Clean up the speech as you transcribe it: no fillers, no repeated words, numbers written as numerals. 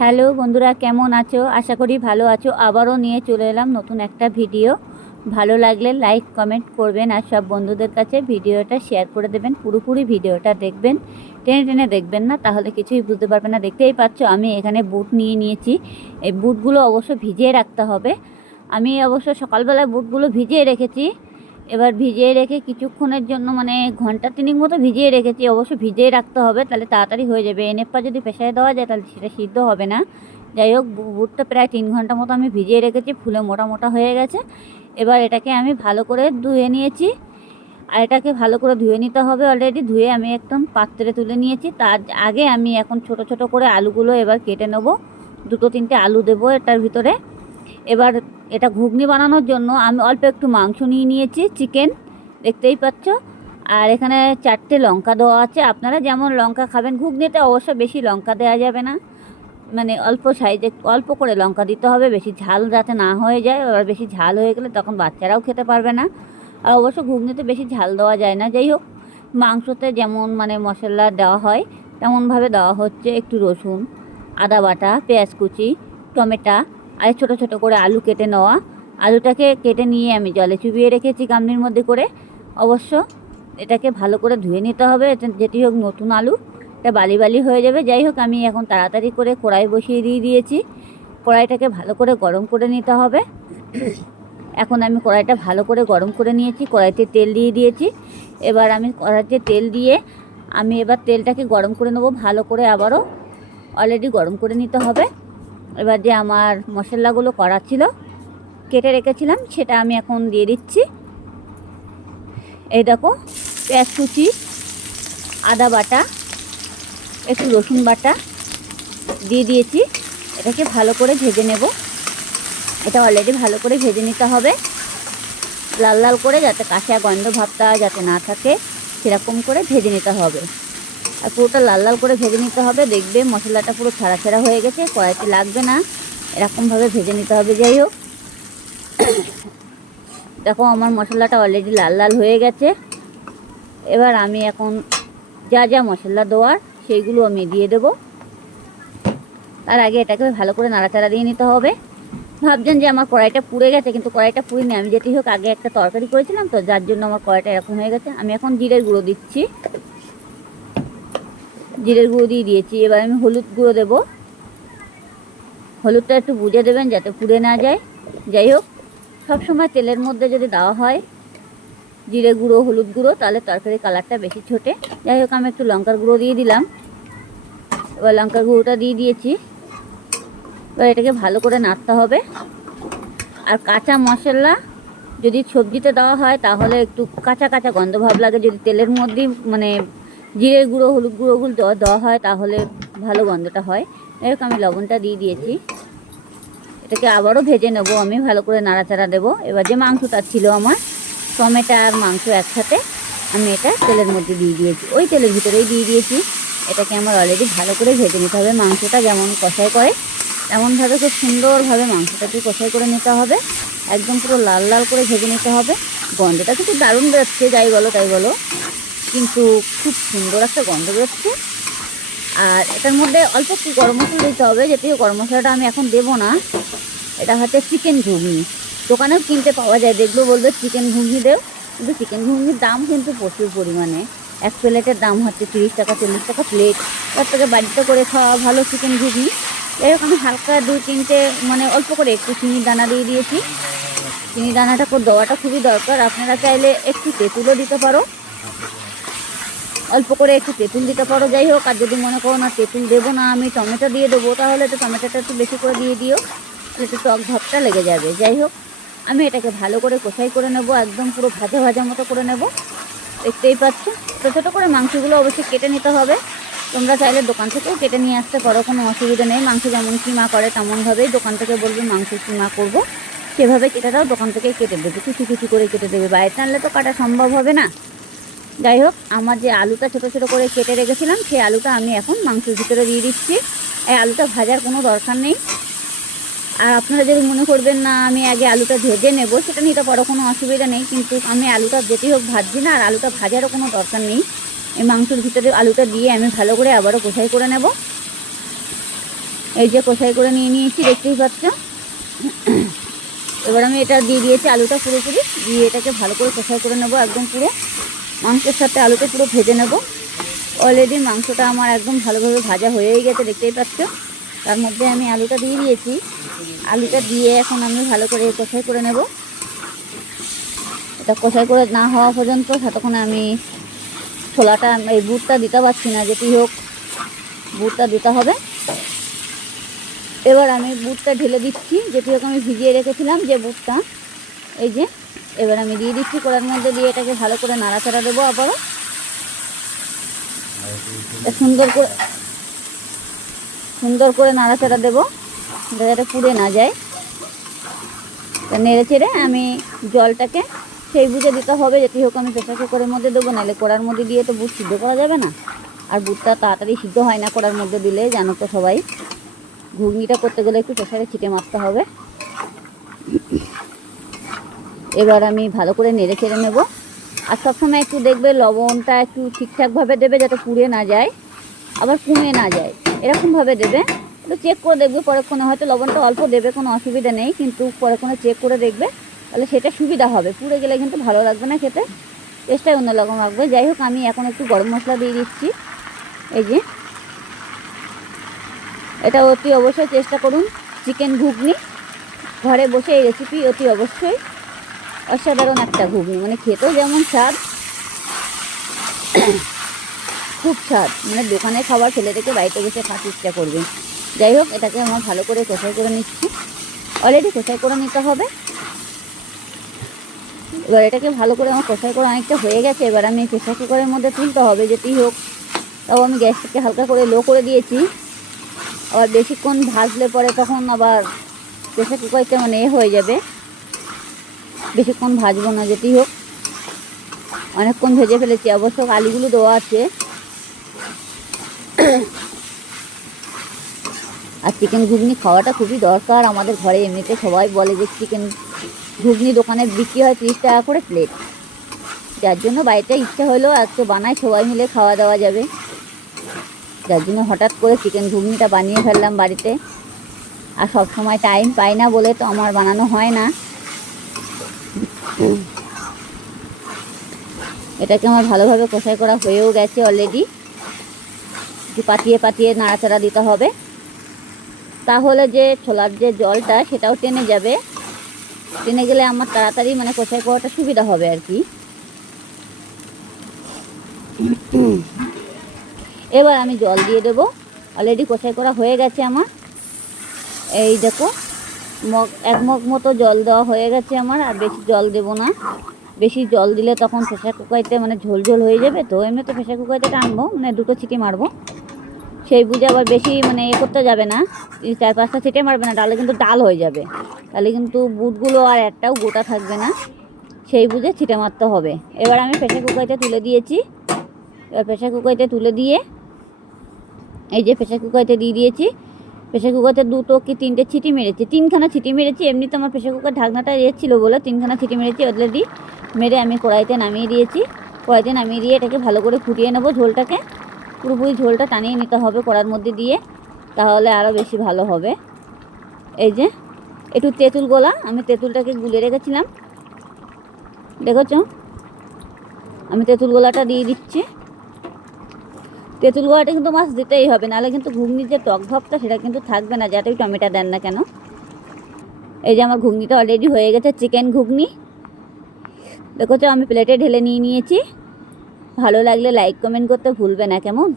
Hello বন্ধুরা, কেমন আছো? আশা করি ভালো আছো। আবারও নিয়ে চলে এলাম নতুন একটা ভিডিও। ভালো লাগলে লাইক কমেন্ট করবেন আর সব বন্ধুদের কাছে ভিডিওটা শেয়ার করে দেবেন। পুরোপুরি ভিডিওটা দেখবেন, টেনে টেনে দেখবেন না, তাহলে কিছুই বুঝতে পারবেন না। দেখতেই পাচ্ছ আমি এখানে বুট নিয়ে নিয়েছি। এই বুটগুলো অবশ্য ভিজিয়ে রাখতে হবে। আমি অবশ্য সকালবেলায় বুটগুলো ভিজিয়ে রেখেছি। এবার ভিজিয়ে রেখে কিছুক্ষণের জন্য মানে ঘন্টা তিনেক মতো ভিজিয়ে রেখেছি। অবশ্য ভিজিয়ে রাখতে হবে, তাহলে তাড়াতাড়ি হয়ে যাবে। এনেপ্পা যদি প্রেসারে দেওয়া যায় তাহলে সেটা সিদ্ধ হবে না। যাই হোক, বুটটা প্রায় 3 ঘন্টা মতো আমি ভিজিয়ে রেখেছি, ফুলে মোটা মোটা হয়ে গেছে। এবার এটাকে আমি ভালো করে ধুয়ে নিয়েছি। আর এটাকে ভালো করে ধুয়ে নিতে হবে। অলরেডি ধুয়ে আমি একদম পাত্রে তুলে নিয়েছি। তার আগে আমি এখন ছোট ছোট করে আলুগুলো এবার কেটে নেব। 2-3টে আলু দেবো এটার ভিতরে। এবার এটা ঘুগনি বানানোর জন্য আমি অল্প একটু মাংস নিয়ে নিয়েছি, চিকেন, দেখতেই পাচ্ছ। আর এখানে 4টে লঙ্কা দেওয়া আছে। আপনারা যেমন লঙ্কা খাবেন, ঘুগনিতে অবশ্য বেশি লঙ্কা দেওয়া যাবে না, মানে অল্প সাইজে অল্প করে লঙ্কা দিতে হবে, বেশি ঝাল যাতে না হয়ে যায়। আর বেশি ঝাল হয়ে গেলে তখন বাচ্চারাও খেতে পারবে না। আর অবশ্য ঘুগনিতে বেশি ঝাল দেওয়া যায় না। যাই হোক, মাংসতে যেমন মানে মশলা দেওয়া হয় তেমনভাবে দেওয়া হচ্ছে। একটু রসুন, আদা বাটা, পেঁয়াজ কুচি, টমেটো আর ছোটো ছোটো করে আলু কেটে নেওয়া। আলুটাকে কেটে নিয়ে আমি জলে চুবিয়ে রেখেছি গামলির মধ্যে করে। অবশ্য এটাকে ভালো করে ধুয়ে নিতে হবে। এটা যেটি হোক নতুন আলু, এটা বালি বালি হয়ে যাবে। যাই হোক, আমি এখন তাড়াতাড়ি করে কড়াই বসিয়ে দিয়েছি। কড়াইটাকে ভালো করে গরম করে নিতে হবে। এখন আমি কড়াইটা ভালো করে গরম করে নিয়েছি, কড়াইতে তেল দিয়ে দিয়েছি। এবার আমি কড়াইতে তেল দিয়ে আমি এবার তেলটাকে গরম করে নেবো ভালো করে, আবারও অলরেডি গরম করে নিতে হবে। এবার যে আমার মশলাগুলো করা ছিল, কেটে রেখেছিলাম, সেটা আমি এখন দিয়ে দিচ্ছি। এই দেখো, পেঁয়াজ কুচি, আদা বাটা, একটু রসুন বাটা দিয়ে দিয়েছি। এটাকে ভালো করে ভেজে নেব। এটা অলরেডি ভালো করে ভেজে নিতে হবে, লাল লাল করে, যাতে কাঁচা গন্ধ ভাবটা যাতে না থাকে, সেরকম করে ভেজে নিতে হবে। আর পুরোটা লাল লাল করে ভেজে নিতে হবে। দেখবে মশলাটা পুরো ছাড়া ছাড়া হয়ে গেছে, কড়াইতে লাগবে না, এরকমভাবে ভেজে নিতে হবে। যাই হোক, দেখো আমার মশলাটা অলরেডি লাল লাল হয়ে গেছে। এবার আমি এখন যা যা মশলা দেওয়ার সেইগুলো আমি দিয়ে দেবো। তার আগে এটাকে ভালো করে নাড়াচাড়া দিয়ে নিতে হবে। ভাবছেন যে আমার কড়াইটা পুড়ে গেছে, কিন্তু কড়াইটা পুড়েনি। আমি যেটি হোক আগে একটা তরকারি করেছিলাম তো, যার জন্য আমার কড়াইটা এরকম হয়ে গেছে। আমি এখন জিরের গুঁড়ো দিচ্ছি, জিরের গুঁড়ো দিয়ে দিয়েছি। এবার আমি হলুদ গুঁড়ো দেবো। হলুদটা একটু বুঝে দেবেন যাতে পুড়ে না যায়। যাই হোক, সবসময় তেলের মধ্যে যদি দেওয়া হয় জিরে গুঁড়ো, হলুদ গুঁড়ো, তাহলে তরকারির কালারটা বেশি ছোটে। যাই হোক, আমি একটু লঙ্কার গুঁড়ো দিয়ে দিলাম। এবার লঙ্কার গুঁড়োটা দিয়ে দিয়েছি। এবার এটাকে ভালো করে নাড়তে হবে। আর কাঁচা মশলা যদি সবজিতে দেওয়া হয় তাহলে একটু কাঁচা কাঁচা গন্ধ ভাব লাগে। যদি তেলের মধ্যেই মানে জিরের গুঁড়ো, হলুদ গুঁড়োগুলো দেওয়া হয় তাহলে ভালো গন্ধটা হয়। এরকম আমি লবণটা দিয়ে দিয়েছি। এটাকে আবারও ভেজে নেব, আমি ভালো করে নাড়াচাড়া দেবো। এবার যে মাংসটা ছিল আমার, টমেটো আর মাংস একসাথে আমি এটা তেলের মধ্যে দিয়ে দিয়েছি, ওই তেলের ভিতরেই দিয়ে দিয়েছি। এটাকে আমার অলরেডি ভালো করে ভেজে নিতে হবে। মাংসটা যেমন কষাই করে তেমনভাবে খুব সুন্দরভাবে মাংসটাকে কষাই করে নিতে হবে। একদম পুরো লাল লাল করে ভেজে নিতে হবে। গন্ধটা কিন্তু দারুণ বেরোচ্ছে, যাই বলো তাই বলো, কিন্তু খুব সুন্দর একটা গন্ধ বেরোচ্ছে। আর এটার মধ্যে অল্প একটু গরম মশলা দিতে হবে, যদিও গরম মশলাটা আমি এখন দেবো না। এটা হচ্ছে চিকেন ঘুগনি, দোকানেও কিনতে পাওয়া যায়। দেখলো বলবে চিকেন ঘুগনি দেও, কিন্তু চিকেন ঘুগনির দাম কিন্তু প্রচুর পরিমাণে। এক প্লেটের দাম হচ্ছে 30 টাকা, 40 টাকা প্লেট। তার থেকে বাড়িতে করে খাওয়া ভালো চিকেন ঘুগনি। এরকম আমি হালকা 2-3টে মানে অল্প করে একটু চিনি দানা দিয়ে দিয়েছি। চিনি দানাটা দেওয়াটা খুবই দরকার। আপনারা চাইলে একটু তেঁতুলও দিতে পারো, অল্প করে একটু তেঁতুল দিতে পারো। যাই হোক, আর যদি মনে করো না তেঁতুল দেবো না, আমি টমেটো দিয়ে দেবো, তাহলে একটু টমেটোটা একটু বেশি করে দিয়ে দিও, একটু টক ভাবটা লেগে যাবে। যাই হোক, আমি এটাকে ভালো করে কষাই করে নেব, একদম পুরো ভাজা ভাজা মতো করে নেব। দেখতেই পাচ্ছ, ছোটো ছোটো করে মাংসগুলো অবশ্যই কেটে নিতে হবে। তোমরা চাইলে দোকান থেকেও কেটে নিয়ে আসতে পারো, কোনো অসুবিধা নেই। মাংস যেমন কিমা করে তেমনভাবেই দোকান থেকে বলবে মাংস কিমা করবো, সেভাবে কেটে দাও, দোকান থেকে কেটে দেবে, কুচি কুচি করে কেটে দেবে। বাড়িতে আনলে তো কাটা সম্ভব হবে না। যাই হোক, আমার যে আলুটা ছোটো ছোটো করে কেটে রেখেছিলাম, সেই আলুটা আমি এখন মাংসের ভিতরে দিয়ে দিচ্ছি। এই আলুটা ভাজার কোনো দরকার নেই। আর আপনারা যদি মনে করবেন না আমি আগে আলুটা ভেজে নেব, সেটা নিতে পারো, কোনো অসুবিধা নেই। কিন্তু আমি আলুটা যেতেই হোক ভাজছি না, আর আলুটা ভাজারও কোনো দরকার নেই। এই মাংসের ভিতরে আলুটা দিয়ে আমি ভালো করে আবারও কষাই করে নেব। এই যে কষাই করে নিয়ে নিয়েছি, দেখতেই পাচ্ছ। এবার আমি এটা দিয়ে দিয়েছি আলুটা পুরোপুরি, দিয়ে এটাকে ভালো করে কষাই করে নেবো, একদম পুরো মাংসের সাথে আলুটা পুরো ভেজে নেব। অলরেডি মাংসটা আমার একদম ভালোভাবে ভাজা হয়েই গেছে, দেখতেই পাচ্ছ। তার মধ্যে আমি আলুটা দিয়ে দিয়েছি, আলুটা দিয়ে এখন আমি ভালো করে কষাই করে নেব। এটা কষাই করে না হওয়া পর্যন্ত ততক্ষণে আমি ছোলাটা, এই বুটটা দিতে পারছি না, যেটি হোক বুটটা দিতে হবে। এবার আমি বুটটা ঢেলে দিচ্ছি, যেটি হোক আমি ভিজিয়ে রেখেছিলাম যে বুটটা, এই যে এবার আমি দিয়ে দিচ্ছি কড়ার মধ্যে, দিয়ে এটাকে ভালো করে নাড়াচাড়া দেবো আবারও সুন্দর করে নাড়াচাড়া দেবো, যাতে পুড়ে না যায়। নেড়ে চেড়ে আমি জলটাকে সেই বুঝে দিতে হবে, যেটি হোক আমি প্রেসার কুকারের মধ্যে দেবো, নাহলে কড়ার মধ্যে দিয়ে তো বুট সিদ্ধ করা যাবে না। আর বুটটা তাড়াতাড়ি সিদ্ধ হয় না কড়ার মধ্যে দিলে, জানো তো সবাই। ঘুগনিটা করতে গেলে একটু প্রেসারে ছিটে মারতে হবে। এবার আমি ভালো করে নেড়ে চেড়ে নেবো। আর সবসময় একটু দেখবে লবণটা একটু ঠিকঠাকভাবে দেবে, যাতে পুড়ে না যায় আবার কমে না যায়, এরকমভাবে দেবে। একটু চেক করে দেখবে পরক্ষণে, হয়তো লবণটা অল্প দেবে, কোনো অসুবিধা নেই, কিন্তু পরক্ষণে চেক করে দেখবে, তাহলে সেটা সুবিধা হবে। পুড়ে গেলে কিন্তু ভালো লাগবে না খেতে, টেস্টটাই অন্যরকম লাগবে। যাই হোক, আমি এখন একটু গরম মশলা দিয়ে দিচ্ছি। এই যে এটা অতি অবশ্যই চেষ্টা করুন, চিকেন ঘুগনি ঘরে বসে এই রেসিপি অতি অবশ্যই অসাধারণ একটা ঘুগনি, মানে খেতেও যেমন স্বাদ, খুব স্বাদ, মানে দোকানে খাবার ফেলে রেখে বাড়িতে বসে খাওয়ার চেষ্টা করবে। যাই হোক, এটাকে আমার ভালো করে কষাই করে নিচ্ছি, অলরেডি কষাই করে নিতে হবে। এবার এটাকে ভালো করে আমার কষাই করে অনেকটা হয়ে গেছে। এবার আমি প্রেসার কুকারের মধ্যে তুলতে হবে, যেটি হোক। তাও আমি গ্যাসটাকে হালকা করে লো করে দিয়েছি, আবার বেশিক্ষণ ভাজলে পরে তখন আবার প্রেসার কুকারটা মানে হয়ে যাবে, বেশিক্ষণ ভাজবো না। যেটি হোক, অনেকক্ষণ ভেজে ফেলেছি, অবশ্য আলুগুলো দেওয়া আছে। আর চিকেন ঘুগনি খাওয়াটা খুবই দরকার আমাদের ঘরে। এমনিতে সবাই বলে যে চিকেন ঘুগনি দোকানে বিক্রি হয় 30 টাকা করে প্লেট, যার জন্য বাড়িতে ইচ্ছা হলো আজকে বানাই, সবাই মিলে খাওয়া দাওয়া যাবে, যার জন্য হঠাৎ করে চিকেন ঘুগনিটা বানিয়ে ফেললাম বাড়িতে। আর সব সময় টাইম পাই না বলে তো আমার বানানো হয় না। এটাকে আমার ভালোভাবে কষাই করা হয়েও গেছে অলরেডি, একটু পাতিয়ে পাতিয়ে নাড়াচাড়া দিতে হবে, তাহলে যে ছোলার যে জলটা সেটাও টেনে যাবে। টেনে গেলে আমার তাড়াতাড়ি মানে কষাই করাটা সুবিধা হবে আর কি। এবার আমি জল দিয়ে দেবো, অলরেডি কষাই করা হয়ে গেছে আমার। এই দেখো, এক মগ মতো জল দেওয়া হয়ে গেছে আমার, আর বেশি জল দেবো না। বেশি জল দিলে তখন প্রেসার কুকারতে মানে ঝোল ঝোল হয়ে যাবে, তো এমনিতে প্রেসার কুকারতে টানবো, মানে 2টো সিটি মারবো, সেই বুঝে আবার বেশি মানে করতে যাবে না, 4-5টা সিটি মারবে না, তাহলে কিন্তু ডাল হয়ে যাবে, তাহলে কিন্তু বুটগুলো আর একটাও গোটা থাকবে না, সেই বুঝে ছিটে মারতে হবে। এবার আমি প্রেসার কুকারতে তুলে দিয়েছি। এবার প্রেসার কুকারতে তুলে দিয়ে, এই যে প্রেসার কুকারতে দিয়ে দিয়েছি। প্রেসার কুকারতে 2টো কি 3টে ছিটি মেরেছি, 3খানা ছিটি মেরেছি। এমনিতে আমার প্রেসার কুকার ঢাকনাটা ছিল বলে 3খানা ছিটি মেরেছি অলরেডি। মেরে আমি কড়াইতে নামিয়ে দিয়েছি। কড়াইতে নামিয়ে দিয়ে এটাকে ভালো করে ফুটিয়ে নেবো, ঝোলটাকে পুরোপুরি ঝোলটা টানিয়ে নিতে হবে কড়ার মধ্যে দিয়ে, তাহলে আরও বেশি ভালো হবে। এই যে একটু তেঁতুল গোলা, আমি তেঁতুলটাকে গুলে রেখেছিলাম, দেখেছো, আমি তেঁতুল গোলাটা দিয়ে দিচ্ছি। তেঁতুল গোলাটা কিন্তু মাছ দিতেই হবে, নাহলে কিন্তু ঘুগনির যে টক ভাবটা সেটা কিন্তু থাকবে না, যাতেই টমেটো দেন না কেন। এই যে আমার ঘুগনিটা অলরেডি হয়ে গেছে, চিকেন ঘুগনি দেখেছো, আমি প্লেটে ঢেলে নিয়েছি। ভালো লাগলে লাইক কমেন্ট করতে ভুলবে না, কেমন।